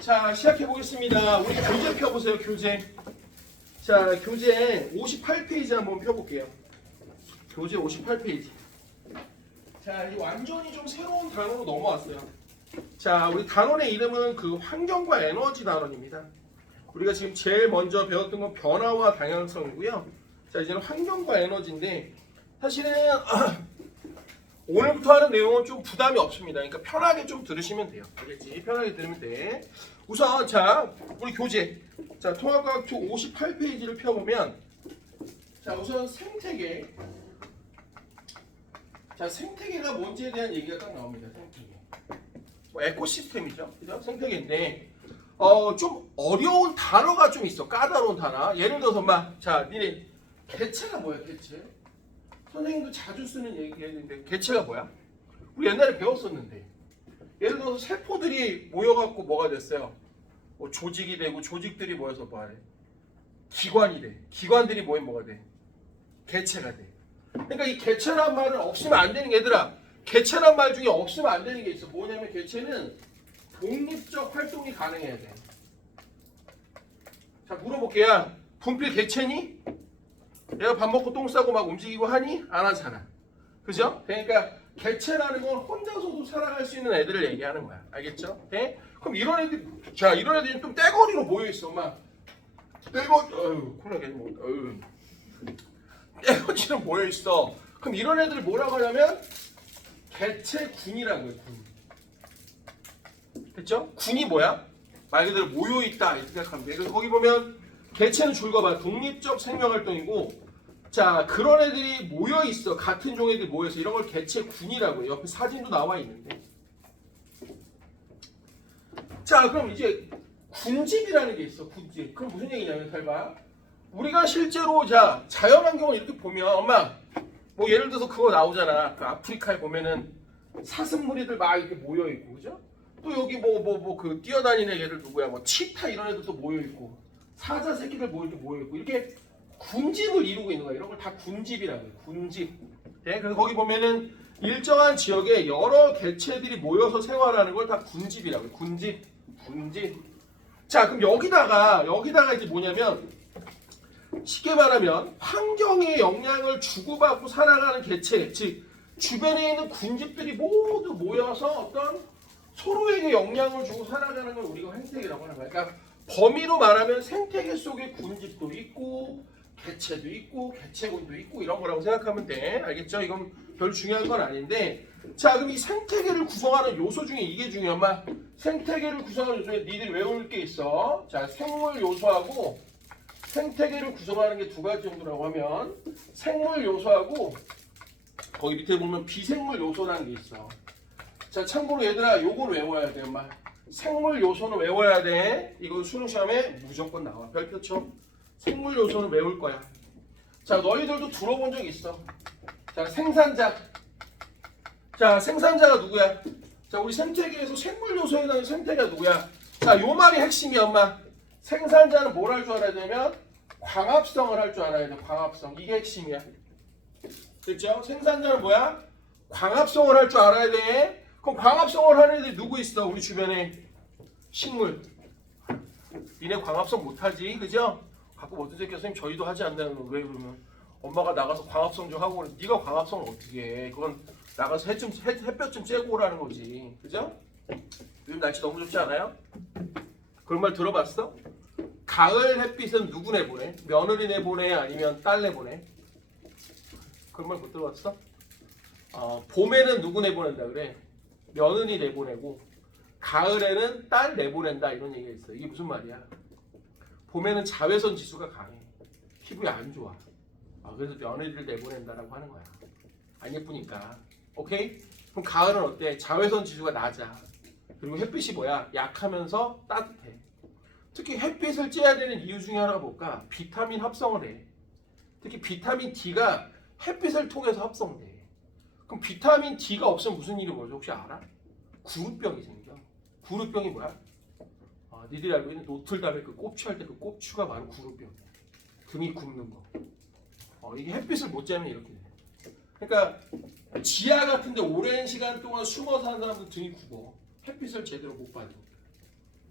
자, 시작해 보겠습니다. 우리 교재 펴보세요, 교재. 자, 교재 58페이지 한번 펴볼게요. 교재 58페이지. 자, 이 완전히 좀 새로운 단어로 넘어왔어요. 자, 우리 단원의 이름은 그 환경과 에너지 단원입니다. 우리가 지금 제일 먼저 배웠던 건 변화와 방향성이고요. 자, 이제는 환경과 에너지인데 사실은 오늘부터 하는 내용은 좀 부담이 없습니다. 그러니까 편하게 좀 들으시면 돼요. 알겠지? 편하게 들으면 돼. 우선 자, 우리 교재. 자, 통합과학초 58페이지를 펴보면 자, 우선 생태계. 자, 생태계가 뭔지에 대한 얘기가 딱 나옵니다. 생태계. 뭐 에코시스템이죠. 그죠? 생태계인데 좀 어려운 단어가 좀 있어. 까다로운 단어. 예를 들어서 자, 니네 개체가 뭐야, 개체? 선생님도 자주 쓰는 얘기인데 개체가 뭐야? 우리 옛날에 배웠었는데 예를 들어서 세포들이 모여갖고 뭐가 됐어요? 뭐 조직이 되고 조직들이 모여서 뭐하래? 기관이 돼. 기관들이 모이면 뭐가 돼? 개체가 돼. 그러니까 이 개체란 말은 없으면 안 되는 게 얘들아. 개체란 말 중에 없으면 안 되는 게 있어. 뭐냐면 개체는 독립적 활동이 가능해야 돼. 자, 물어볼게요. 분필 개체니? 얘가 밥 먹고 똥 싸고 막 움직이고 하니? 안 하잖아. 그죠? 그러니까 개체라는 건 혼자서도 살아갈 수 있는 애들을 얘기하는 거야. 알겠죠? 네? 그럼 이런 애들, 자, 이런 애들이 좀 떼거리로 모여있어. 콜라게 뭐, 떼거리로 모여있어. 그럼 이런 애들 뭐라고 하냐면 개체군이라고 해요. 군. 됐죠? 군이 뭐야? 말 그대로 모여있다 이렇게 생각하면 돼. 그래서 거기 보면 개체는 줄 거봐. 독립적 생명활동이고 자, 그런 애들이 모여있어. 같은 종 애들이 모여있어. 이런 걸 개체군이라고 해요. 옆에 사진도 나와 있는데 자, 그럼 이제 군집이라는 게 있어. 군집. 그럼 무슨 얘기냐면 잘 봐. 우리가 실제로 자, 자연환경을 이렇게 보면 엄마 뭐 예를 들어서 그거 나오잖아. 그 아프리카에 보면은 사슴무리들 막 이렇게 모여있고 그죠? 또 여기 그 뛰어다니는 애들 누구야? 뭐 치타 이런 애들도 모여있고 사자 새끼들 이렇게 모여있고 이렇게 군집을 이루고 있는 거야. 이런 걸 다 군집이라고 해요. 군집. 네? 그래서 거기 보면은 일정한 지역에 여러 개체들이 모여서 생활하는 걸 다 군집이라고 해요. 군집. 자, 그럼 여기다가 이제 뭐냐면 쉽게 말하면 환경에 영향을 주고받고 살아가는 개체, 즉 주변에 있는 군집들이 모두 모여서 어떤 서로에게 영향을 주고 살아가는 걸 우리가 생태계라고 하는 거야. 그러니까 범위로 말하면 생태계 속에 군집도 있고 개체도 있고 개체군도 있고 이런 거라고 생각하면 돼. 알겠죠? 이건 별 중요한 건 아닌데 자, 그럼 이 생태계를 구성하는 요소 중에 이게 중요한 생태계를 구성하는 요소에 니들이 외울 게 있어. 자, 생물 요소하고 생태계를 구성하는 게 두 가지 정도라고 하면 생물 요소하고 거기 밑에 보면 비생물 요소라는 게 있어. 자, 참고로 얘들아 요걸 외워야 돼. 엄마. 생물 요소는 외워야 돼. 이거 수능 시험에 무조건 나와. 별표 쳐. 생물 요소는 외울 거야. 자, 너희들도 들어본 적 있어. 자, 생산자. 자, 생산자가 누구야? 자, 우리 생태계에서 생물 요소에 해당하는 생태계가 누구야? 자, 요 말이 핵심이야, 엄마. 생산자는 뭘 할 줄 알아야 되면 광합성을 할 줄 알아야 돼. 광합성. 이게 핵심이야. 됐죠? 생산자는 뭐야? 광합성을 할 줄 알아야 돼. 그럼 광합성을 하는 애들이 누구 있어? 우리 주변에 식물. 니네 광합성 못하지, 그죠? 가끔 어떤 새끼 선생님 저희도 하지 않나요? 왜 그러면? 엄마가 나가서 광합성 좀 하고 그래. 네가 광합성을 어떻게 해? 그건 나가서 햇볕 좀 쬐고 오라는 거지, 그죠? 요즘 날씨 너무 좋지 않아요? 그런 말 들어봤어? 가을 햇빛은 누구 내보내? 며느리 내보내? 아니면 딸 내보내? 그런 말 못 들어봤어? 봄에는 누구 내보낸다 그래? 며느리 내보내고 가을에는 딸 내보낸다 이런 얘기가 있어. 이게 무슨 말이야? 봄에는 자외선 지수가 강해. 피부에 안 좋아. 그래서 며느리를 내보낸다라고 하는 거야. 안 예쁘니까. 오케이? 그럼 가을은 어때? 자외선 지수가 낮아. 그리고 햇빛이 뭐야? 약하면서 따뜻해. 특히 햇빛을 쬐야 되는 이유 중에 하나가 뭘까? 비타민 합성을 해. 특히 비타민 D가 햇빛을 통해서 합성돼. 그럼 비타민 D가 없으면 무슨 일이 벌어져? 혹시 알아? 구루병이 생겨. 구루병이 뭐야? 니들이 알고 있는 노틀담의 그 꼽추 할 때 그 꼽추가 바로 구루병. 등이 굽는 거. 이게 햇빛을 못 쬐면 이렇게 돼. 그러니까 지하 같은데 오랜 시간 동안 숨어 사는 사람들 등이 굽어. 햇빛을 제대로 못 받으니까.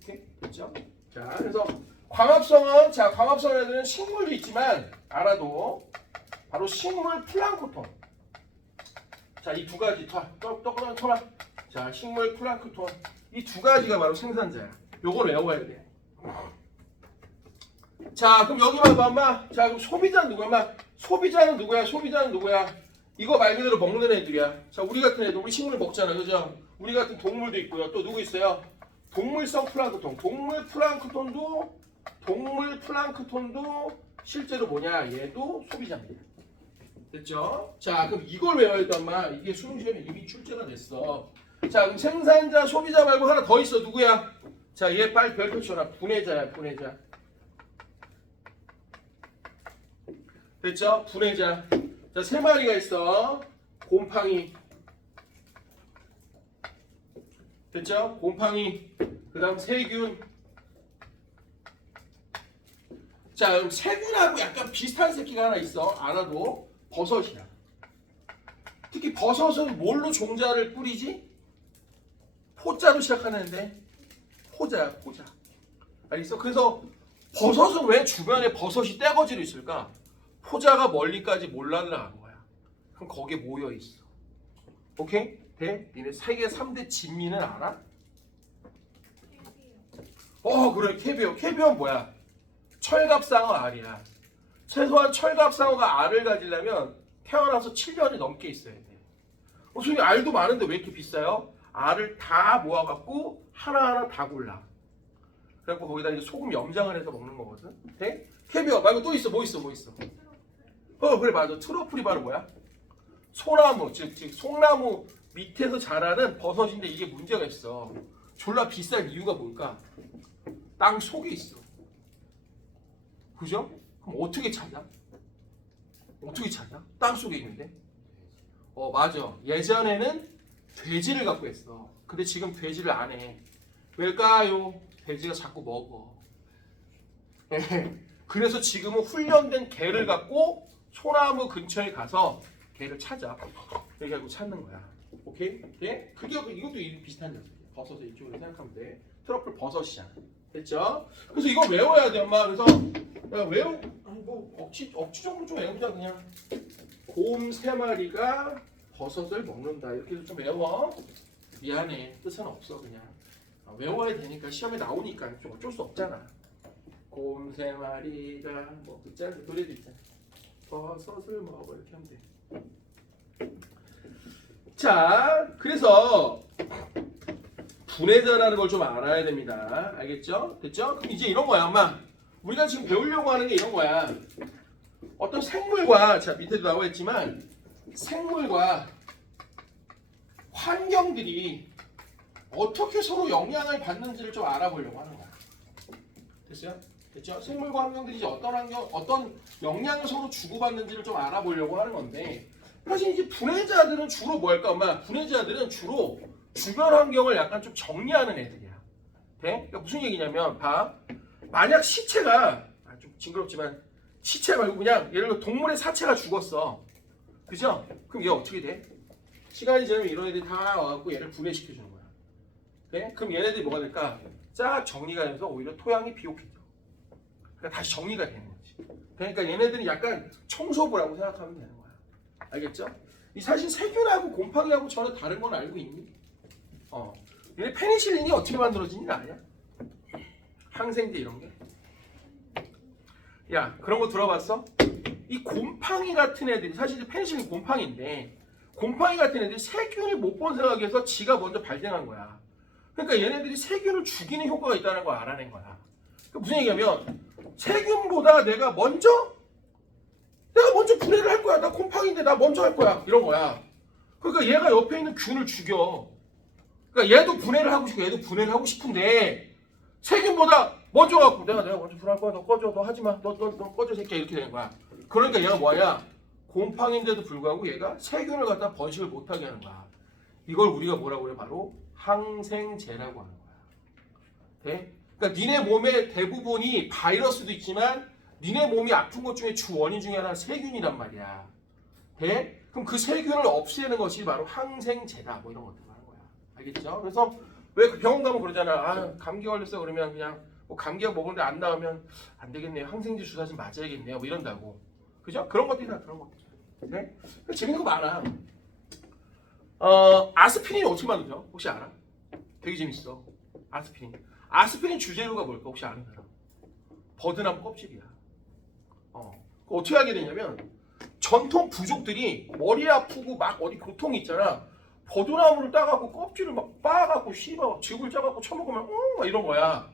오케이? 됐죠? 자, 그래서 광합성은 자, 광합성에는 식물도 있지만 알아도 바로 식물 플랑크톤. 자, 이 두 가지 떡떡 토라. 자, 식물 플랑크톤. 이 두 가지가 바로 생산자야. 요걸 외워야 돼. 자, 그럼 여기 봐봐, 엄마. 자, 그럼 소비자는 누구야, 엄마? 소비자는 누구야? 소비자는 누구야? 이거 말 그대로 먹는 애들이야. 자, 우리 같은 애들, 우리 식물 먹잖아, 그죠? 우리 같은 동물도 있고요. 또 누구 있어요? 동물성 플랑크톤. 동물 플랑크톤도 실제로 뭐냐? 얘도 소비자입니다. 됐죠? 자, 그럼 이걸 외워야 돼, 엄마. 이게 수능 시험에 이미 출제가 됐어. 자, 그럼 생산자, 소비자 말고 하나 더 있어. 누구야? 자, 얘 빨리 별표 쳐라. 분해자야, 분해자. 됐죠? 분해자. 자, 세 마리가 있어. 곰팡이. 됐죠? 곰팡이. 그 다음 세균. 자, 그럼 세균하고 약간 비슷한 새끼가 하나 있어. 알아도 버섯이야. 특히 버섯은 뭘로 종자를 뿌리지? 포자로 시작하는데 포자야, 포자. 알겠어? 그래서 버섯은 왜 주변에 버섯이 떼거지로 있을까? 포자가 멀리까지 몰라나간 거야. 그럼 거기에 모여 있어. 오케이? 돼? 니네 세계 3대 진미는 알아? 그래. 캐비어. 캐비어는 뭐야? 철갑상어 알이야. 최소한 철갑상어가 알을 가지려면 태어나서 7년이 넘게 있어야 돼. 선생님 알도 많은데 왜 이렇게 비싸요? 알을 다 모아갖고 하나하나 다 골라. 그래갖고 거기다 이제 소금 염장을 해서 먹는 거거든. 돼? 캐비어 말고 또 있어. 뭐 있어? 그래 맞아. 트러플이 바로 뭐야? 소나무, 즉 송나무 밑에서 자라는 버섯인데 이게 문제가 있어. 졸라 비싼 이유가 뭘까? 땅 속에 있어. 그죠? 그럼 어떻게 찾아? 땅 속에 있는데? 맞아. 예전에는 돼지를 갖고 했어. 근데 지금 돼지를 안 해. 왜일까요? 돼지가 자꾸 먹어. 그래서 지금은 훈련된 개를 갖고 소나무 근처에 가서 개를 찾아. 이렇게 하고 찾는 거야. 오케이? 예? 이것도 비슷한 녀석이야. 버섯을 이쪽으로 생각하면 돼. 트러플 버섯이야. 됐죠? 그래서 이거 외워야 돼, 엄마. 그래서 억지 정도 좀 외우자 그냥. 곰 3마리가 버섯을 먹는다. 이렇게 해서 좀 외워. 미안해. 뜻은 없어 그냥. 외워야 되니까 시험에 나오니까 좀 어쩔 수 없잖아. 곰 3마리가 뭐 있잖아. 노래도 있잖아. 버섯을 먹어 이렇게 하면 돼. 자, 그래서 분해자라는 걸 좀 알아야 됩니다. 알겠죠? 됐죠? 그럼 이제 이런 거야, 엄마. 우리가 지금 배우려고 하는 게 이런 거야. 어떤 생물과, 자 밑에도 나와 있지만 생물과 환경들이 어떻게 서로 영향을 받는지를 좀 알아보려고 하는 거야. 됐어요? 됐죠? 생물과 환경들이 이제 어떤 영향을 서로 주고받는지를 좀 알아보려고 하는 건데, 사실 이제 분해자들은 주로 뭘까, 엄마? 분해자들은 주로 주변 환경을 약간 좀 정리하는 애들이야. 돼? 그러니까 무슨 얘기냐면, 만약 시체가, 좀 징그럽지만, 시체 말고 그냥 예를 들어 동물의 사체가 죽었어. 그죠? 그럼 얘 어떻게 돼? 시간이 지나면 이런 애들이 다 와갖고 얘를 분해시켜주는 거야. 네? 그럼 얘네들이 뭐가 될까? 쫙 정리가 돼서 오히려 토양이 비옥해져. 그러니까 다시 정리가 되는 거지. 그러니까 얘네들이 약간 청소부라고 생각하면 되는 거야. 알겠죠? 이 사실 세균하고 곰팡이하고 전혀 다른 건 알고 있니? 얘네 페니실린이 어떻게 만들어지는지 아냐? 항생제 이런 게. 야, 그런 거 들어봤어? 이 곰팡이 같은 애들이 사실 페니실린 곰팡이인데, 곰팡이 같은 애들이 세균을 못 본 생각에서 지가 먼저 발생한 거야. 그러니까 얘네들이 세균을 죽이는 효과가 있다는 걸 알아낸 거야. 그러니까 무슨 얘기냐면 세균보다 내가 먼저 분해를 할 거야. 나 곰팡이인데 나 먼저 할 거야. 이런 거야. 그러니까 얘가 옆에 있는 균을 죽여. 그러니까 얘도 분해를 하고 싶고 얘도 분해를 하고 싶은데 세균보다 먼저 갖고 내가 먼저 분해할 거야. 너 꺼져. 너 하지 마. 너 꺼져 새끼야. 이렇게 되는 거야. 그러니까 얘가 뭐야? 곰팡이인데도 불구하고 얘가 세균을 갖다 번식을 못하게 하는 거야. 이걸 우리가 뭐라고 그래? 바로 항생제라고 하는 거야. 네? 그러니까 니네 몸의 대부분이 바이러스도 있지만 니네 몸이 아픈 것 중에 주 원인 중에 하나는 세균이란 말이야. 네? 그럼 그 세균을 없애는 것이 바로 항생제다. 뭐 이런 것들 하는 거야. 알겠죠? 그래서 왜 그 병원 가면 그러잖아. 아 감기 걸렸어 그러면 그냥 뭐 감기약 먹었는데 안 나오면 안 되겠네요. 항생제 주사 좀 맞아야겠네요. 뭐 이런다고. 그죠? 그런 것들이나 그런 것들. 네? 재밌는 거 많아. 아스피린이 어떻게 만들죠? 혹시 알아? 되게 재밌어. 아스피린. 아스피린 주재료가 뭘까? 혹시 아는 사람? 버드나무 껍질이야. 그거 어떻게 하게 되냐면 전통 부족들이 머리 아프고 막 어디 고통이 있잖아. 버드나무를 따갖고 껍질을 막 빻아갖고 씹어 즙을 짜갖고 처먹으면 막 이런 거야.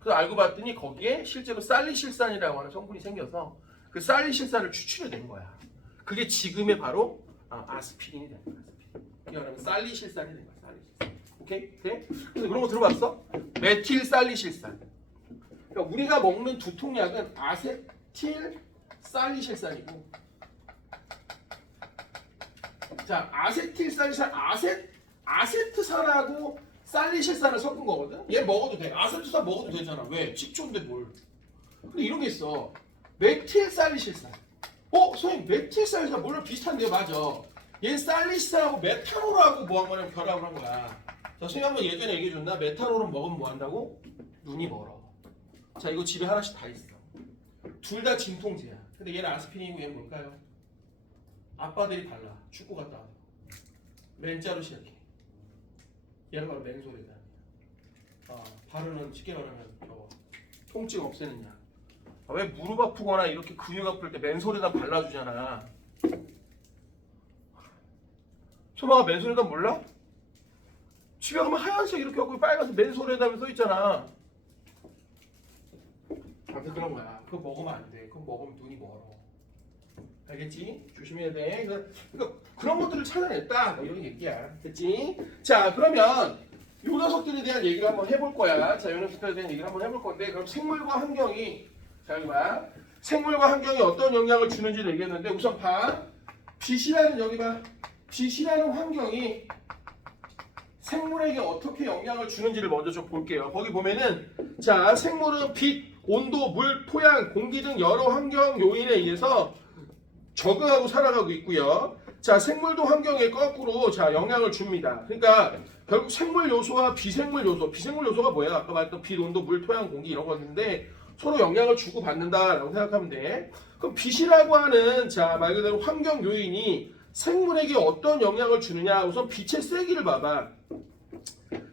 그래서 알고 봤더니 거기에 실제로 살리실산이라고 하는 성분이 생겨서 그 살리실산을 추출해낸 거야. 그게 지금의 바로 아스피린이 된 거야. 이게 말하면 살리실산이 된 거야. 살리실산. 오케이? 네? 그래서 그런 거 들어봤어? 메틸 살리실산. 그러니까 우리가 먹는 두통약은 아세틸 살리실산이고, 자 아세틸살리산 아세트산하고 살리실산을 섞은 거거든. 얘 먹어도 돼. 아세트산 먹어도 되잖아. 왜? 식초인데 뭘? 근데 이런 게 있어. 메틸살리실산. 선생님 메틸살리실산 물론 비슷한데요. 맞아. 얘 살리실산하고 메탄올하고 뭐 한 거냐면 결합을 한 거야. 자, 선생님 한번 예전에 얘기해 줬나? 메탄올은 먹으면 뭐 한다고? 눈이 멀어. 자 이거 집에 하나씩 다 있어. 둘 다 진통제야. 근데 얘는 아스피린이고 얘는 뭘까요? 아빠들이 발라. 축구 갔다 와서 맨자로 시작해. 얘가 바로 맨소리다. 바르는 쉽게 말하면 저거 통증 없애는 약. 왜 무릎 아프거나 이렇게 근육 아플 때 맨소리단 발라주잖아. 소마가 맨소리단 몰라? 집에 가면 하얀색 이렇게 하고 빨간색 맨소리단이 써 있잖아. 아무튼 그런 거야. 그거 먹으면 안 돼. 그거 먹으면 눈이 멀어. 알겠지? 조심해야 돼. 그러니까 그런 것들을 찾아냈다. 뭐 이런 얘기야. 됐지? 자, 그러면 요 녀석들에 대한 얘기를 한번 해볼 거야. 자, 요 녀석들에 대한 얘기를 한번 해볼 건데, 그럼 생물과 환경이, 자, 여기 봐. 생물과 환경이 어떤 영향을 주는지를 얘기했는데, 우선 봐. 빛이라는, 여기 봐. 빛이라는 환경이 생물에게 어떻게 영향을 주는지를 먼저 좀 볼게요. 거기 보면은, 자, 생물은 빛, 온도, 물, 토양, 공기 등 여러 환경 요인에 의해서 적응하고 살아가고 있고요. 자, 생물도 환경에 거꾸로 자 영향을 줍니다. 그러니까 결국 생물 요소와 비생물 요소, 비생물 요소가 뭐야? 아까 말했던 빛, 온도, 물, 토양, 공기 이런 거였는데 서로 영향을 주고 받는다라고 생각하면 돼. 그럼 빛이라고 하는 자 말 그대로 환경 요인이 생물에게 어떤 영향을 주느냐? 우선 빛의 세기를 봐봐.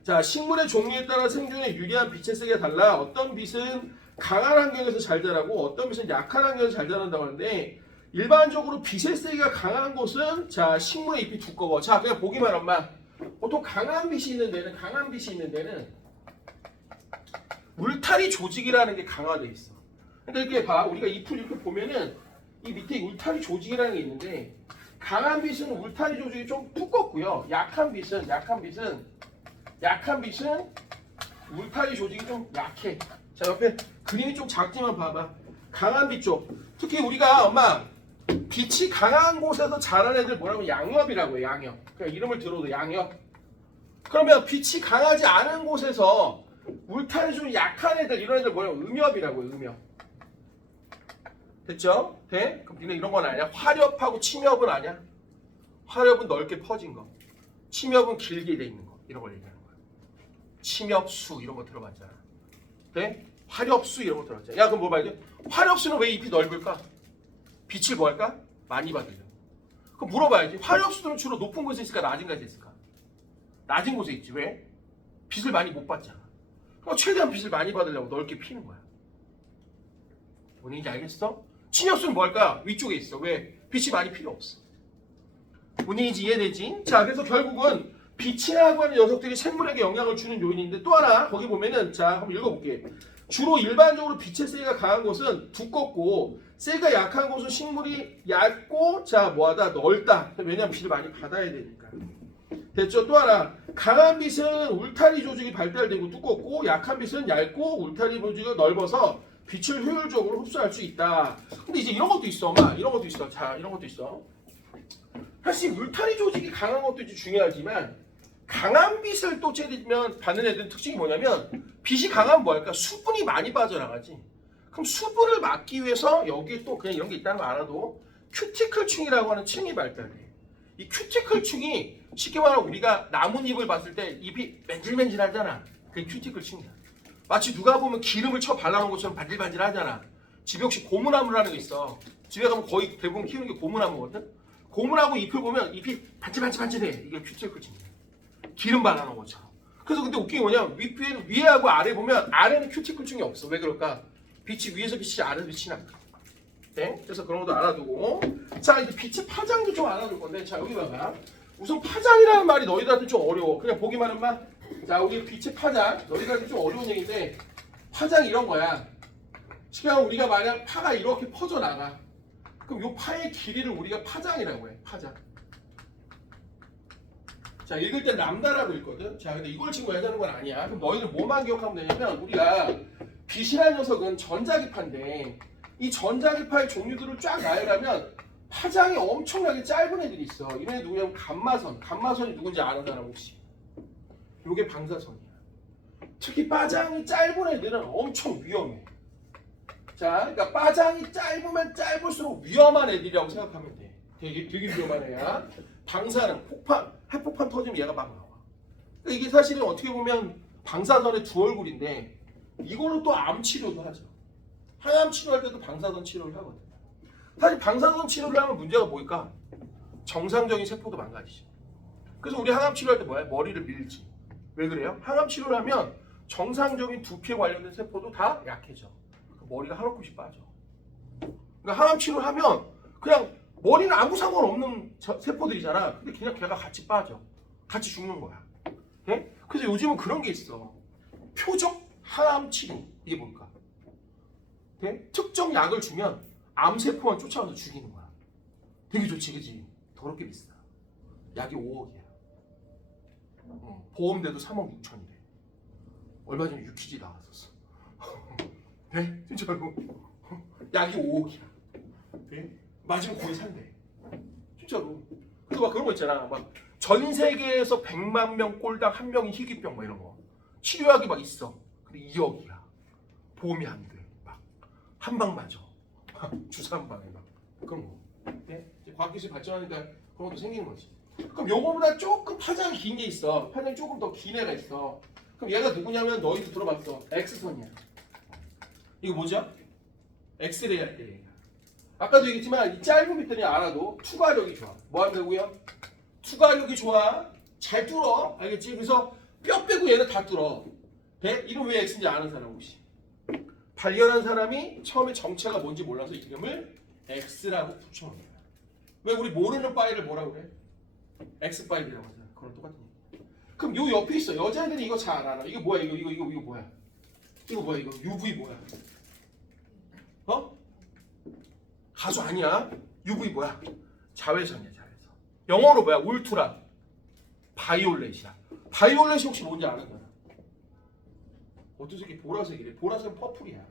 자, 식물의 종류에 따라 생존에 유리한 빛의 세기가 달라. 어떤 빛은 강한 환경에서 잘 자라고 어떤 빛은 약한 환경에서 잘 자란다고 하는데, 일반적으로 빛의 세기가 강한 곳은 자 식물의 잎이 두꺼워. 자 그냥 보기만 엄마. 보통 강한 빛이 있는 데는 울타리 조직이라는 게 강화돼 있어. 그러니까 이렇게 봐. 우리가 잎을 이렇게 보면은 이 밑에 울타리 조직이라는 게 있는데, 강한 빛은 울타리 조직이 좀 두껍고요. 약한 빛은 울타리 조직이 좀 약해. 자 옆에 그림이 좀 작지만 봐봐. 강한 빛 쪽. 특히 우리가 엄마 빛이 강한 곳에서 자란 애들 뭐라고 양엽이라고 해요. 양엽. 그러니까 이름을 들어도 양엽. 그러면 빛이 강하지 않은 곳에서 울타리 좀 약한 애들 이런 애들 뭐라고 음엽이라고 해요. 음엽. 됐죠? 돼? 그럼 니네 이런 건 아니야? 화렵하고 침엽은 아니야? 화렵은 넓게 퍼진 거. 침엽은 길게 돼 있는 거. 이런 걸 얘기하는 거야. 침엽수 이런 거 들어봤잖아. 돼? 화렵수 이런 거 들어봤잖아. 야 그럼 뭐 봐야 돼? 화렵수는 왜 잎이 넓을까? 빛을 뭐 할까? 많이 받으려고. 그럼 물어봐야지. 화렵수들은 주로 높은 곳에 있을까? 낮은 곳에 있을까? 낮은 곳에 있지. 왜? 빛을 많이 못 받잖아. 그럼 최대한 빛을 많이 받으려고 넓게 피는 거야. 뭔 얘기인지 알겠어? 침엽수는 뭐 할까? 위쪽에 있어. 왜? 빛이 많이 필요 없어. 뭔 얘기인지 이해되지? 자, 그래서 결국은 빛이라고 하는 녀석들이 생물에게 영향을 주는 요인인데, 또 하나 거기 보면은 자 한번 읽어볼게. 주로 일반적으로 빛의 세기가 강한 곳은 두껍고 세기가 약한 곳은 식물이 얇고 자 뭐하다 넓다. 왜냐면 빛을 많이 받아야 되니까. 됐죠? 또 하나 강한 빛은 울타리 조직이 발달되고 두껍고 약한 빛은 얇고 울타리 조직이 넓어서 빛을 효율적으로 흡수할 수 있다. 근데 이제 이런 것도 있어. 엄마 이런 것도 있어. 자 이런 것도 있어. 사실 울타리 조직이 강한 것도 이제 중요하지만 강한 빛을 또 쬐면 받는 애들은 특징이 뭐냐면, 빛이 강하면 뭐 할까? 수분이 많이 빠져나가지. 그럼 수분을 막기 위해서 여기에 또 그냥 이런 게 있다는 거 알아도 큐티클층이라고 하는 층이 발달해. 이 큐티클층이 쉽게 말하면 우리가 나뭇잎을 봤을 때 잎이 맨질맨질하잖아. 그게 큐티클층이야. 마치 누가 보면 기름을 쳐 발라놓은 것처럼 반질반질하잖아. 집에 혹시 고무나무라는 게 있어. 집에 가면 거의 대부분 키우는 게 고무나무거든. 고무나무 잎을 보면 잎이 반질반질반질해. 이게 큐티클층이야. 기름 발라놓은 것처럼. 그래서 근데 웃긴 게 뭐냐면 위에하고 아래 보면 아래는 큐티클층이 없어. 왜 그럴까? 빛이 위에서 빛이 아래서 빛이 나니까. 네? 그래서 그런 것도 알아두고. 자, 이제 빛의 파장도 좀 알아둘 건데, 자, 여기 봐봐. 우선 파장이라는 말이 너희들한테 좀 어려워. 그냥 보기만 하면, 자, 우리 빛의 파장. 너희들한테 좀 어려운 얘기인데, 파장 이런 거야. 지금 우리가 만약 파가 이렇게 퍼져나가. 그럼 이 파의 길이를 우리가 파장이라고 해. 파장. 자, 읽을 때 람다라고 읽거든. 자, 근데 이걸 지금 외우는 건 아니야. 그럼 너희들 뭐만 기억하면 되냐면, 우리가 빛이라는 녀석은 전자기파인데, 이 전자기파의 종류들을 쫙 나열하면 파장이 엄청나게 짧은 애들이 있어. 이런 애 누구냐면 감마선. 감마선이 누군지 아는 사람 혹시? 요게 방사선이야. 특히 파장이 짧은 애들은 엄청 위험해. 자, 그러니까 파장이 짧으면 짧을수록 위험한 애들이라고 생각하면 돼. 되게 위험한 애야. 방사능, 폭탄, 핵폭탄 터지면 얘가 막 나와. 그러니까 이게 사실은 어떻게 보면 방사선의 두 얼굴인데 이걸로 또 암 치료도 하죠. 항암 치료할 때도 방사선 치료를 하거든요. 사실 방사선 치료를 하면 문제가 뭘까? 정상적인 세포도 망가지죠. 그래서 우리 항암 치료할 때 뭐야? 머리를 밀지. 왜 그래요? 항암 치료를 하면 정상적인 두피에 관련된 세포도 다 약해져. 머리가 한없이 빠져. 그러니까 항암 치료를 하면 그냥 머리는 아무 상관없는 세포들이잖아. 근데 그냥 걔가 같이 빠져. 같이 죽는 거야. 네? 그래서 요즘은 그런 게 있어. 표적 항암 치료. 이게 뭘까? 네? 특정 약을 주면 암세포만 쫓아와서 죽이는 거야. 되게 좋지, 그지? 더럽게 비싸. 약이 5억이야. 보험대도 3억 6천이래. 얼마 전에 유키즈 나왔었어. 네? 진짜로. 약이 5억이야. 네? 맞으면 거의 산대. 진짜로. 그리고 막 그런 거 있잖아. 막 전 세계에서 100만 명 꼴당 한 명이 희귀병 뭐 이런 거. 치료약이 막 있어. 근데 2억이야. 보험이 안 돼. 한 방 맞아. 주사 한 방에 막 그런 거. 네? 이제 과학기술이 발전하니까 그런 것도 생기는 거지. 그럼 요거보다 조금 파장이 긴 게 있어. 파장이 조금 더 긴 애가 있어. 그럼 얘가 누구냐면 너희도 들어봤어. X선이야. 이거 뭐죠? 엑스레이 할 때 얘가. 아까도 얘기했지만 이 짧은 빛들이 알아도 투과력이 좋아. 뭐 한다고요? 투과력이 좋아. 잘 뚫어. 알겠지? 그래서 뼈 빼고 얘는 다 뚫어. 돼? 이름 왜 X인지 아는 사람 혹시? 발견한 사람이 처음에 정체가 뭔지 몰라서 이 이름을 X라고 붙여놓은 거야. 왜 우리 모르는 파일을 뭐라고 그래? X 파일이라고 하잖아. 그런 똑같은 얘기. 그럼 요 옆에 있어. 여자애들이 이거 잘 알아. 이거 뭐야? 이거 뭐야? 이거 뭐야? 이거 UV 뭐야? 어? 가수 아니야. UV 뭐야? 자외선이야, 자외선. 영어로 뭐야? 울트라 바이올렛이야. 바이올렛이 혹시 뭔지 아는 거야? 어떤 색이 보라색이래. 보라색은 퍼플이야.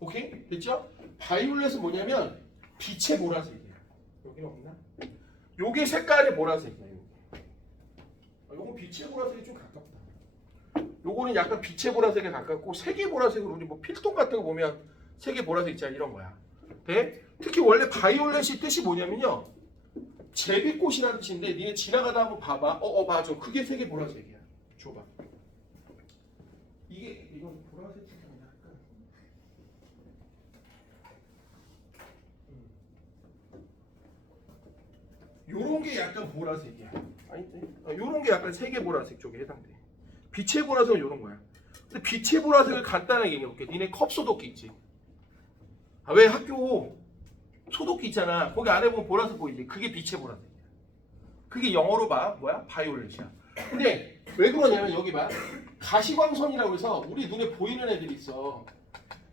오케이? 됐죠? 바이올렛은 뭐냐면 빛의 보라색이야. 여기는 없나? 요게 색깔의 보라색이야. 요거 빛의 보라색이 좀 가깝다. 요거는 약간 빛의 보라색에 가깝고 색의 보라색으로 우리 뭐 필통 같은 거 보면 색의 보라색 있잖아. 이런 거야. 네? 특히 원래 바이올렛이 뜻이 뭐냐면요. 제비꽃이라는 뜻인데 니네 지나가다 한번 봐봐. 봐줘. 그게 색의 보라색이야. 줘봐. 이건 보라색이 약간 요런 게 약간 보라색이야. 아니, 요런 게 약간 색의 보라색 쪽에 해당돼. 빛의 보라색은 요런 거야. 근데 빛의 보라색을 간단하게 얘기해볼게. 니네 컵 소독기 있지? 왜 학교 소독기 있잖아. 거기 안에 보면 보라색 보이지? 그게 빛의 보라색이야. 그게 영어로 봐. 뭐야? 바이올렛이야. 근데 왜 그러냐면 여기 봐. 가시광선이라고 해서 우리 눈에 보이는 애들이 있어.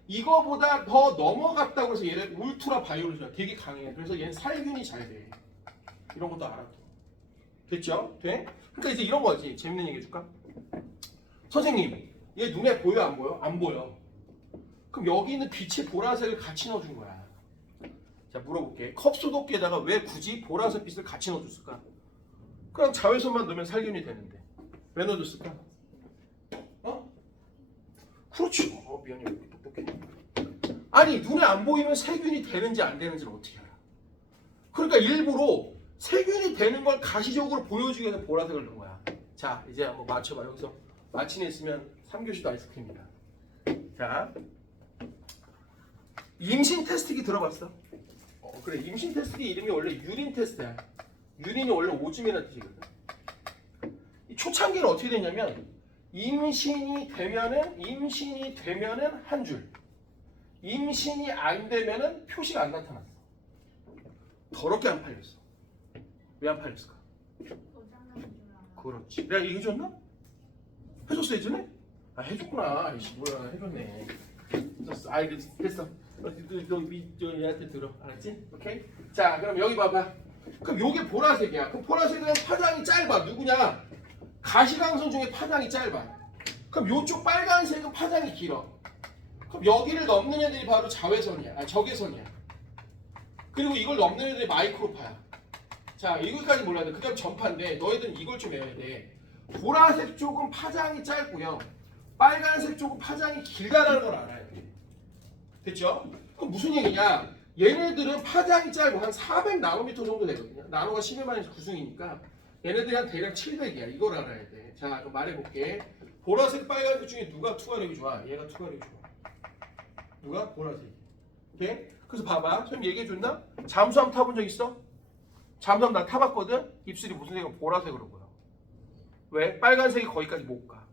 이거보다 더 넘어갔다고 해서 얘는 울트라 바이올렛이야. 되게 강해. 그래서 얘는 살균이 잘 돼. 이런 것도 알아둬. 됐죠? 돼? 그러니까 이제 이런 거지. 재밌는 얘기 해줄까? 선생님, 얘 눈에 보여 안 보여? 안 보여. 그럼 여기 있는 빛의 보라색을 같이 넣어준 거야. 자, 물어볼게. 컵 소독기에다가 왜 굳이 보라색 빛을 같이 넣어줬을까? 그냥 자외선만 넣으면 살균이 되는데 왜 넣어줬을까? 그렇죠. 미안해. 똑똑해. 아니 눈에 안 보이면 세균이 되는지 안 되는지를 어떻게 알아? 그러니까 일부러 세균이 되는 걸 가시적으로 보여주기 위해서 보라색을 넣은 거야. 자, 이제 한번 맞춰봐. 여기서 마침내 있으면 3교시도 아이스크림이다. 자, 임신 테스트기 들어봤어? 그래, 임신 테스트기 이름이 원래 유린 테스트야. 유린이 원래 오줌이라는 뜻이거든. 이 초창기는 어떻게 되냐면 임신이 되면은 한 줄, 임신이 안 되면은 표시가 안 나타났어. 더럽게 안 팔렸어. 왜 안 팔렸을까? 그렇지. 내가 얘기해줬나? 해줬어 예전에? 아 해줬구나. 아이씨 뭐야 해줬네. 됐어. 너 얘한테 들어. 알았지? 오케이? 자 그럼 여기 봐봐. 그럼 요게 보라색이야. 그럼 보라색은 파장이 짧아. 누구냐? 가시광선 중에 파장이 짧아. 그럼 요쪽 빨간색은 파장이 길어. 그럼 여기를 넘는 애들이 바로 자외선이야. 아 적외선이야. 그리고 이걸 넘는 애들이 마이크로파야. 자 이거까지 몰라야 돼. 그 다음 전파인데 너희들은 이걸 좀 외워야 돼. 보라색 쪽은 파장이 짧고요. 빨간색 쪽은 파장이 길다라는 걸 알아야 돼. 됐죠? 그럼 무슨 얘기냐? 얘네들은 파장이 짧고 한 400나노미터 정도 되거든요. 나노가 11만에서 9승이니까 얘네들이 한 대략 700이야. 이걸 알아야 돼. 자 그럼 말해볼게. 보라색 빨간색 중에 누가 투과력이 좋아? 얘가 투과력이 좋아. 누가? 보라색. 오케이? 그래서 봐봐. 선생님 얘기해줬나? 잠수함 타본 적 있어? 잠수함 나 타봤거든? 입술이 무슨 색이야? 보라색으로 보여. 왜? 빨간색이 거기까지 못 가.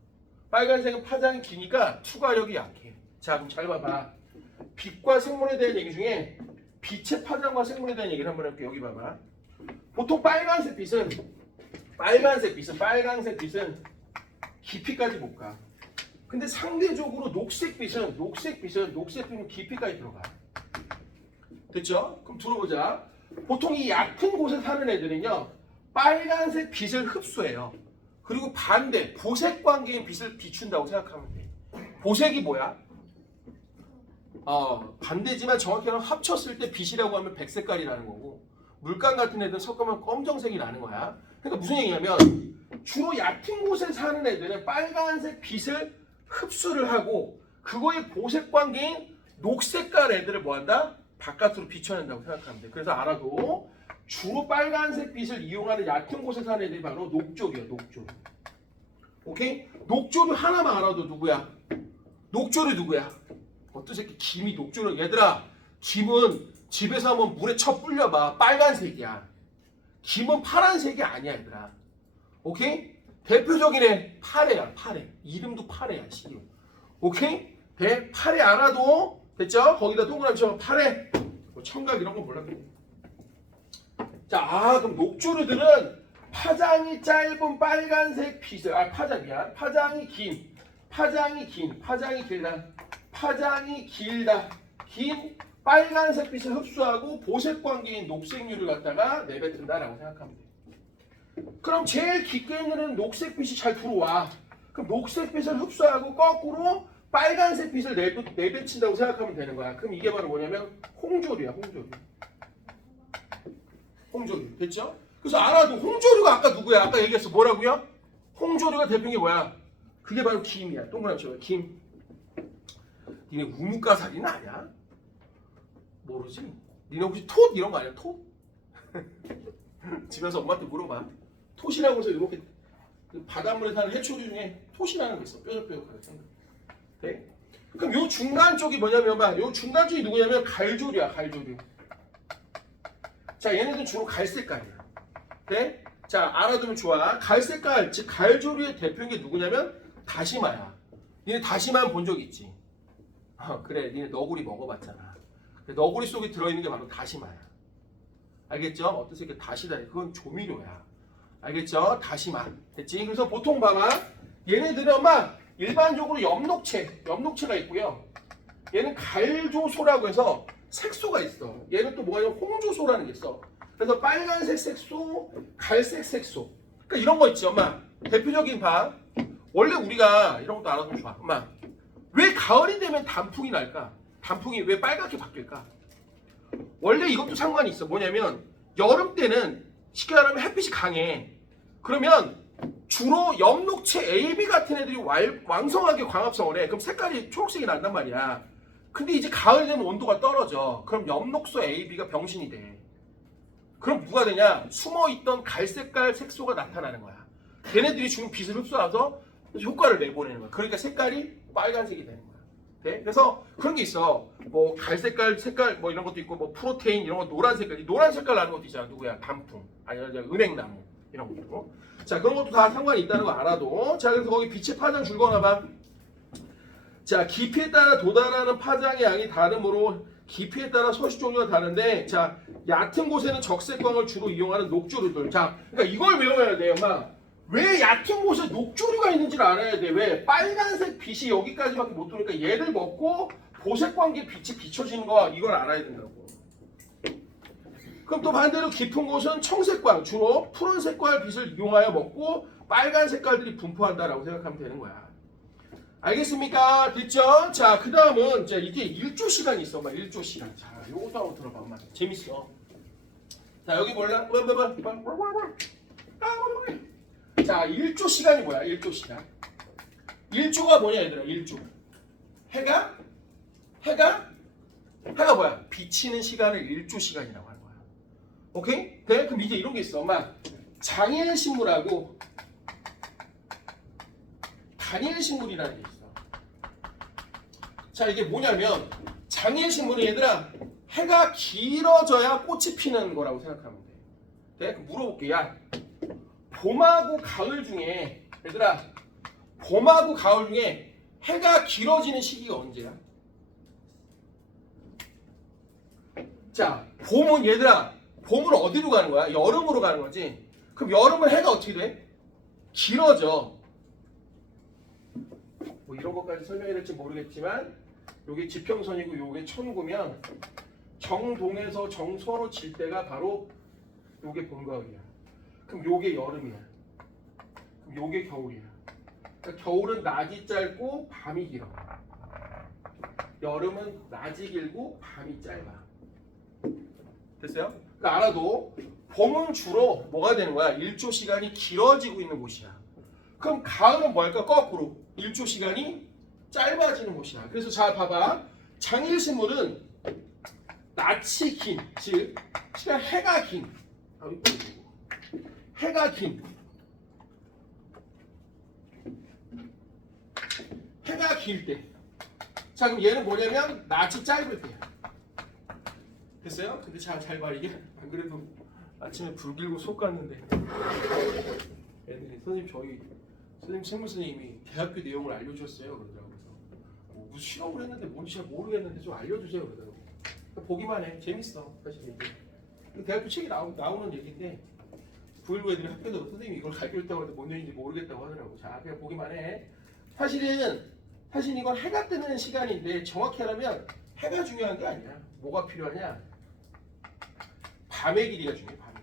빨간색은 파장이 기니까 투과력이 약해. 자 그럼 잘 봐봐. 빛과 생물에 대한 얘기 중에 빛의 파장과 생물에 대한 얘기를 한번 해볼게. 여기 봐봐. 보통 빨간색 빛은 깊이까지 못 가. 근데 상대적으로 녹색빛은 깊이까지 들어가. 됐죠? 그럼 들어보자. 보통 이 얕은 곳에 사는 애들은요 빨간색 빛을 흡수해요. 그리고 반대 보색 관계인 빛을 비춘다고 생각하면 돼. 보색이 뭐야? 반대지만 정확히는 합쳤을 때 빛이라고 하면 백색깔이 나는 거고 물감 같은 애들은 섞으면 검정색이 나는 거야. 그러니까 무슨 얘기냐면 주로 얕은 곳에 사는 애들은 빨간색 빛을 흡수를 하고 그거의 보색 관계인 녹색깔 애들을 뭐한다? 바깥으로 비춰낸다고 생각하면 돼. 그래서 알아도 주로 빨간색 빛을 이용하는 얕은 곳에 사는 애들이 바로 녹조류야. 녹조류. 오케이? 녹조류 하나만 알아도 누구야? 녹조류 누구야? 어떤 새끼 김이 녹조류. 얘들아 김은 집에서 한번 물에 쳐 불려봐. 빨간색이야. 김은 파란색이 아니야 얘들아. 오케이? 대표적인 애 파래야. 파래. 이름도 파래야. 시기로. 오케이? 파래 알아도 됐죠? 거기다 동그라미 쳐 파래. 뭐 청각 이런 거 몰라. 자, 그럼 녹조류들은 파장이 짧은 빨간색 빛을 파장이 길다. 긴 빨간색 빛을 흡수하고 보색 관계인 녹색류를 갖다가 내뱉는다라고 생각하면 돼. 그럼 제일 깊게 있는 애는 녹색빛이 잘 들어와. 그럼 녹색빛을 흡수하고 거꾸로 빨간색 빛을 내뱉친다고 생각하면 되는 거야. 그럼 이게 바로 뭐냐면 홍조류야. 홍조류. 됐죠? 그래서 알아도 홍조류가 아까 누구야? 아까 얘기했어. 뭐라고요? 홍조류가 대표인 게 뭐야? 그게 바로 김이야. 동그라미 쳐봐. 김. 니네 우뭇가사리는 아냐? 모르지? 니네 혹시 톳 이런 거 아니야? 톳? 집에서 엄마한테 물어봐. 톳이라고 해서 이렇게 바닷물에 사는 해초류 중에 톳이라는 거 있어. 뾰족뾰족하게 생각. 네? 그럼 요 중간 쪽이 뭐냐면 요 중간 쪽이 누구냐면 갈조류야. 갈조류. 자 얘네들 주로 갈색깔이야. 네? 자 알아두면 좋아. 갈색깔 즉 갈조류의 대표인 게 누구냐면 다시마야. 니네 다시마 본 적 있지? 그래 니네 너구리 먹어봤잖아. 너구리 속에 들어있는 게 바로 다시마야. 알겠죠? 어떤 새끼 다시다. 그건 조미료야. 알겠죠? 다시마. 됐지? 그래서 보통 봐봐. 얘네들은 일반적으로 엽록체가 있고요. 얘는 갈조소라고 해서 색소가 있어. 얘는 또 뭐가 있냐면 홍조소라는 게 있어. 그래서 빨간색 색소, 갈색 색소. 그러니까 이런 거 있지, 엄마. 대표적인 원래 우리가 이런 것도 알아두면 좋아. 엄마. 왜 가을이 되면 단풍이 날까? 단풍이 왜 빨갛게 바뀔까? 원래 이것도 상관이 있어. 뭐냐면 여름 때는 쉽게 말하면 햇빛이 강해. 그러면 주로 엽록체 AB 같은 애들이 왕성하게 광합성을 해. 그럼 색깔이 초록색이 난단 말이야. 근데 이제 가을 되면 온도가 떨어져. 그럼 엽록소 AB가 병신이 돼. 그럼 누가 되냐? 숨어있던 갈색깔 색소가 나타나는 거야. 걔네들이 주는 빛을 흡수해서 효과를 내보내는 거야. 그러니까 색깔이 빨간색이 되는 거야. 네? 그래서 그런 게 있어. 뭐 갈색깔, 색깔 뭐 이런 것도 있고 뭐 프로테인 이런 거 노란 색깔, 노란 색깔 나는 것도 있잖아. 누구야? 단풍, 아니 은행나무 이런 것도. 자 그런 것도 다 상관이 있다는 거 알아도. 자 그래서 거기 빛의 파장 줄거나 봐. 자 깊이에 따라 도달하는 파장의 양이 다르므로 깊이에 따라 서식 종류가 다른데, 자 얕은 곳에는 적색광을 주로 이용하는 녹조류들. 자 그러니까 이걸 외워야 돼, 엄마. 왜 얕은 곳에 녹조류가 있는지를 알아야 돼. 왜? 빨간색 빛이 여기까지밖에 못 들어오니까 얘를 먹고 보색광기에 빛이 비춰지는 거, 이걸 알아야 된다고. 그럼 또 반대로 깊은 곳은 청색광, 주로 푸른 색깔 빛을 이용하여 먹고 빨간 색깔들이 분포한다라고 생각하면 되는 거야. 알겠습니까? 됐죠? 자, 그 다음은 이게 1조 시간이 있어. 엄마 1조 시간. 자, 요것도 한번 들어봐. 엄마. 재밌어. 자, 여기 몰라? 자, 1조 시간이 뭐야? 1조 시간. 1조가 뭐냐, 얘들아? 1조. 해가 뭐야? 비치는 시간을 1조 시간이라고 하는 거야. 오케이? 네? 그럼 이제 이런 게 있어. 엄마. 장일신물하고 단일신물이라는 게 있어. 자, 이게 뭐냐면 장일신물은 얘들아 해가 길어져야 꽃이 피는 거라고 생각하면 돼. 네? 그럼 물어볼게. 야, 봄하고 가을 중에 얘들아 봄하고 가을 중에 해가 길어지는 시기가 언제야? 자, 봄은 얘들아 봄은 어디로 가는 거야? 여름으로 가는 거지. 그럼 여름은 해가 어떻게 돼? 길어져. 뭐 이런 것까지 설명해야 될지 모르겠지만 요게 지평선이고 요게 천구면 정동에서 정서로 질 때가 바로 요게 봄 가을이야. 그럼 요게 여름이야. 그럼 요게 겨울이야. 그러니까 겨울은 낮이 짧고 밤이 길어. 여름은 낮이 길고 밤이 짧아. 됐어요? 그러니까 알아도 봄은 주로 뭐가 되는 거야? 1조 시간이 길어지고 있는 곳이야. 그럼 가을은 뭐 할까? 거꾸로 1조 시간이 짧아지는 곳이야. 그래서 잘 봐봐. 장일신물은 낮이 긴, 즉 시간 해가 긴. 해가 긴. 해가 길 때. 자, 그럼 얘는 뭐냐면 낮이 짧을 때야. 됐어요? 근데 잘 봐. 이게 안 그래도 아침에 불 길고 속 갔는데 애들이 선생님 생물 선생님이 대학교 내용을 알려주셨어요. 그러더라고요. 그래서 무슨 실험을 했는데 뭔지 잘 모르겠는데 좀 알려주세요. 그러더라고요. 그러니까 보기만 해. 재밌어. 사실 이게 대학교 책이 나오는 얘기인데 9.19 애들이 학교에서 선생님이 이걸 가르쳤다고 해도 뭔 얘기인지 모르겠다고 하더라고. 자, 그냥 보기만 해. 사실 이건 해가 뜨는 시간인데 정확히 하려면 해가 중요한 게 아니야. 뭐가 필요하냐? 밤의 길이가 중요해. 밤의.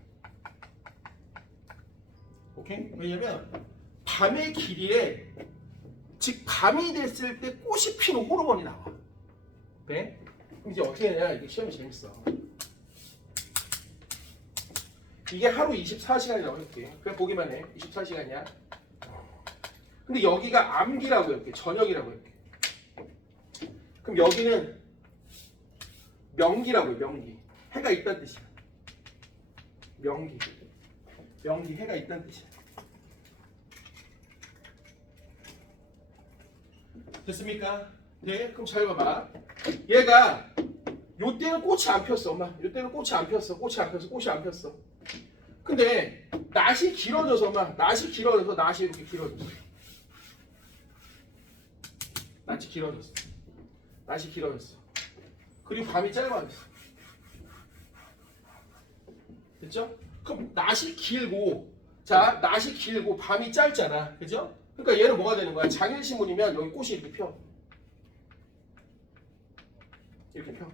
오케이? 왜냐면 밤의 길이에, 즉 밤이 됐을 때 꽃이 피는 호르몬이 나와. 네? 그럼 이제 어떻게 되냐? 이게 시험이 재밌어. 이게 하루 24시간이라고 할게. 그냥 보기만 해. 24시간이야. 근데 여기가 암기라고 할게. 저녁이라고 할게. 그럼 여기는 명기라고 해. 명기. 해가 있다는 뜻이야. 명기 해가 있다는 뜻이야. 됐습니까? 네, 그럼 잘 봐봐. 얘가 요때는 꽃이 안 폈어. 엄마, 요때는 꽃이 안 폈어. 꽃이 안 폈어. 근데 낮이 길어져서 엄마, 낮이 이렇게 길어졌어. 낮이 길어졌어. 그리고 밤이 짧아졌어. 됐죠? 그럼 낮이 길고 밤이 짧잖아. 그죠? 그러니까 얘는 뭐가 되는 거야? 장일신물이면 여기 꽃이 이렇게 펴. 이렇게 펴.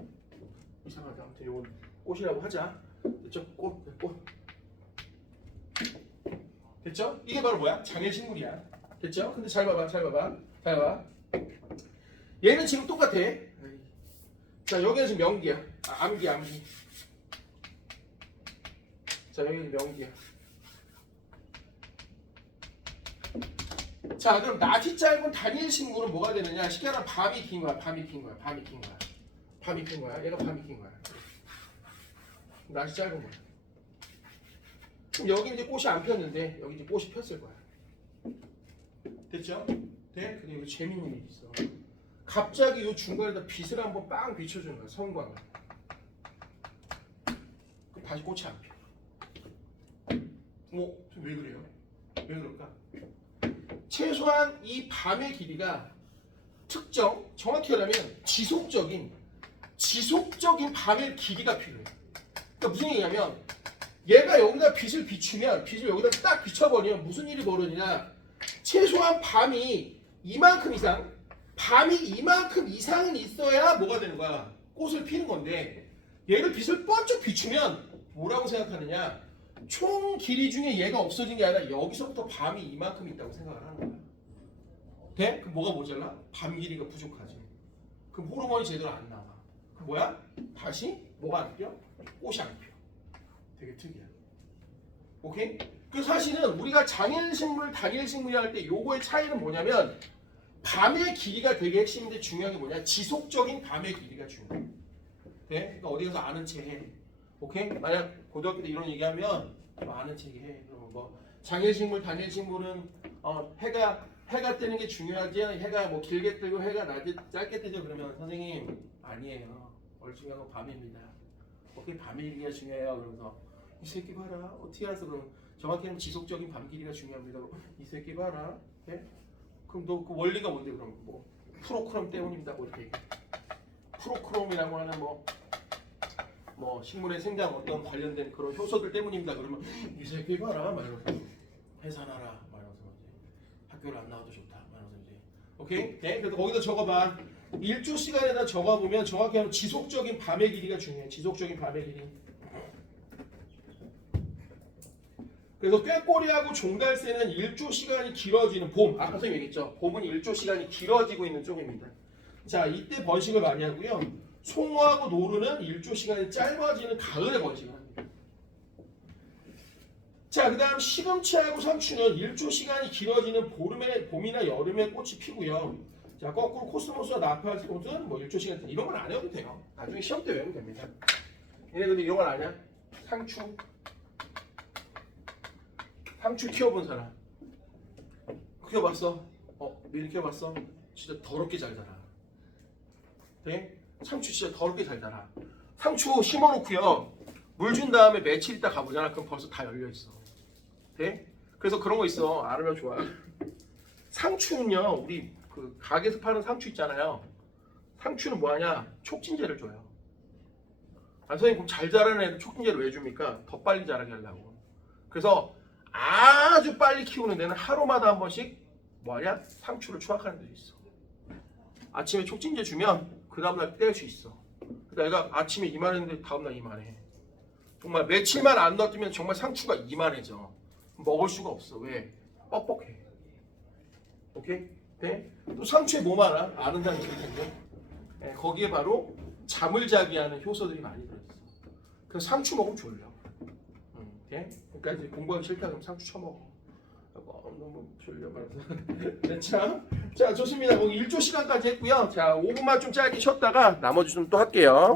이상하다. 아무튼 이건 꽃이라고 하자. 됐죠? 꽃. 됐죠? 이게 바로 뭐야? 장일신물이야. 됐죠? 근데 잘 봐봐. 얘는 지금 똑같아. 자, 여기는 지금 명기야. 암기. 자, 여기는 명기야. 자, 그럼 낮이 짧은 단일신물은 뭐가 되느냐? 쉽게 말하면 밤이 긴 거야. 얘가 밤이 긴 거야. 낮이 짧은 거야. 지금 여기 이제 꽃이 안 폈는데 여기 이제 꽃이 폈을 거야. 됐죠? 네? 근데 여기 재밌는 일이 있어. 갑자기 이 중간에다 빛을 한번 빵 비춰주는 거야. 성광을. 그럼 다시 꽃이 안 펴. 왜 그래요? 왜 그럴까? 최소한 이 밤의 길이가 특정, 정확히 말하면 지속적인 밤의 길이가 필요해. 그러니까 무슨 얘기냐면 얘가 여기다 빛을 비추면 빛을 여기다 딱 비춰버리면 무슨 일이 벌어지냐? 최소한 밤이 이만큼 이상은 있어야 뭐가 되는 거야? 꽃을 피는 건데 얘를 빛을 번쩍 비추면 뭐라고 생각하느냐? 총 길이 중에 얘가 없어진 게 아니라 여기서부터 밤이 이만큼 있다고 생각을 하는 거야. 돼? 그럼 뭐가 모자라? 밤 길이가 부족하지. 그럼 호르몬이 제대로 안 나와. 그럼 뭐야? 다시 뭐가 안 펴? 꽃이 안 펴. 되게 특이해. 오케이? 그 사실은 우리가 장일식물, 단일식물이 할 때 요거의 차이는 뭐냐면 밤의 길이가 되게 핵심인데 중요한 게 뭐냐? 지속적인 밤의 길이가 중요해. 돼? 그러니까 어디 가서 아는 체 해. 오케이? 만약 고등학교 때 이런 얘기하면 아는 체 해. 그러면 뭐 장일식물, 단일식물은 해가 뜨는 게 중요하지. 해가 뭐 길게 뜨고 해가 낮게 짧게 뜨죠. 그러면 선생님 아니에요. 원래 중요한 건 밤입니다. 오케이? 밤의 길이가 중요해요. 그러면서 이 새끼 봐라. 어떻게 알았어? 그럼 정확히는 지속적인 밤 길이가 중요합니다. 이 새끼 봐라. 네? 그럼 너 그 원리가 뭔데? 그럼 뭐 프로크롬 때문입니다. 뭐 이렇게 프로크롬이라고 하는 뭐 식물의 생장 어떤 관련된 그런 효소들 때문입니다. 그러면 이 새끼 봐라. 말하면서 해산하라. 말하면서 학교를 안 나와도 좋다. 말하면서 이제 오케이? 네? 그래서 거기다 적어봐. 일조 시간에다 적어보면 정확히 하면 지속적인 밤의 길이가 중요해. 지속적인 밤의 길이. 그래서 꾀꼬리하고 종달새는 일조 시간이 길어지는 봄. 아까 선생님 얘기했죠. 봄은 일조 시간이 길어지고 있는 쪽입니다. 자, 이때 번식을 많이 하고요. 송어하고 노루는 일조 시간이 짧아지는 가을에 번식을 합니다. 자, 그 다음 시금치하고 상추는 일조 시간이 길어지는 봄이나 여름에 꽃이 피고요. 자, 거꾸로 코스모스와 나팔꽃은 뭐 일조 시간 이런 건 안 해도 돼요. 나중에 시험 때 외우면 됩니다. 얘네 근데 이런 건 아냐? 상추 키워본 사람 키워봤어? 미리 키워봤어? 진짜 더럽게 잘 자라. 네? 상추 진짜 더럽게 잘 자라. 상추 심어놓고요 물 준 다음에 며칠 있다 가보잖아. 그럼 벌써 다 열려있어. 네? 그래서 그런 거 있어. 알으면 좋아. 상추는요 우리 그 가게에서 파는 상추 있잖아요. 상추는 뭐하냐? 촉진제를 줘요. 선생님 그럼 잘 자라는 애들 촉진제를 왜 줍니까? 더 빨리 자라게 하려고. 그래서 아주 빨리 키우는 데는 하루마다 한 번씩 뭐하냐? 상추를 추확하는 데도 있어. 아침에 촉진제 주면 그 다음날 뗄 수 있어. 그러니까 얘가 아침에 이만했는데 다음날 이만해. 정말 며칠만 안 놔두면 정말 상추가 이만해져. 먹을 수가 없어. 왜? 뻑뻑해. 오케이? 네? 또 상추에 뭐 많아? 아는 사람 있을 텐데. 네, 거기에 바로 잠을 자게 하는 효소들이 많이 들어있어. 그래서 상추 먹으면 졸려. 네? 그러니까 이제 공부하기 싫다 그러면 상추 쳐먹어. 너무 졸려 말해서. 자, 좋습니다. 거기 1조 시간까지 했고요. 자, 5분만 좀 짧게 쉬었다가 나머지 좀 또 할게요.